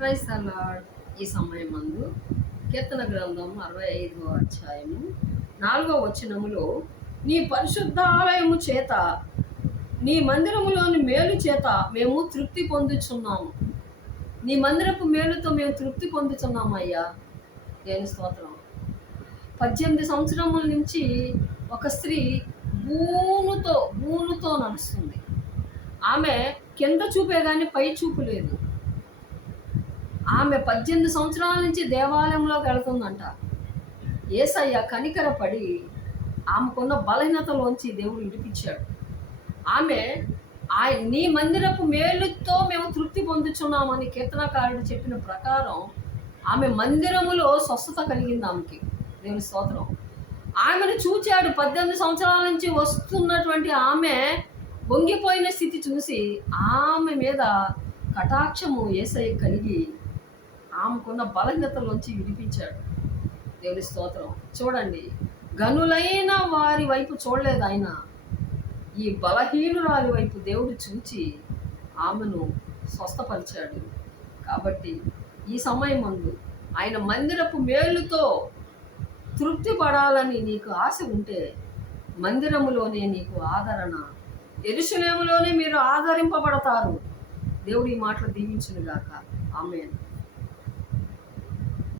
Praise the lord. ఈ సమయమందు కీర్తన గ్రంథం 65వ అధ్యాయము 4వ వచనములో, నీ పరిశుద్ధాలయము చేత, నీ మందిరములోని మేలు చేత మేము తృప్తి పొందుచున్నాము. నీ మందిరపు మేలుతో మేము తృప్తి పొందుతున్నాము అయ్యా. దేని స్తోత్రం. 18 సంవత్సరముల నుంచి ఒక స్త్రీ బూనుతో నడుస్తుంది. ఆమె కింద చూపే కానీ పై చూపు లేదు. ఆమె 18 సంవత్సరాల నుంచి దేవాలయంలోకి వెళుతుందంట. యేసయ్య కనికరపడి ఆమెకున్న బలహీనతలోంచి దేవుడు విడిపించాడు. ఆమె నీ మందిరపు మేలుతో మేము తృప్తి పొందుచున్నామని కీర్తనకారుడు చెప్పిన ప్రకారం ఆమె మందిరములో స్వస్థత కలిగింది ఆమెకి. దేవుని స్తోత్రం. ఆమెను చూచాడు. 18 సంవత్సరాల నుంచి వస్తున్నటువంటి ఆమె వంగిపోయిన స్థితి చూసి ఆమె మీద కటాక్షము యేసయ్య కలిగి ఆమెకున్న బలహీనతలోంచి విడిపించాడు. దేవుని స్తోత్రం. చూడండి, గనులైన వారి వైపు చూడలేదు ఆయన. ఈ బలహీనురాలి వైపు దేవుడు చూచి ఆమెను స్వస్థపరిచాడు. కాబట్టి ఈ సమయమందు ఆయన మందిరపు మేలుతో తృప్తి పడాలని నీకు ఆశ ఉంటే మందిరములోనే నీకు ఆదరణ, యెరూషలేములోనే మీరు ఆదరింపబడతారు. దేవుడు ఈ మాటలు దీవించునుగాక. ఆమేన్.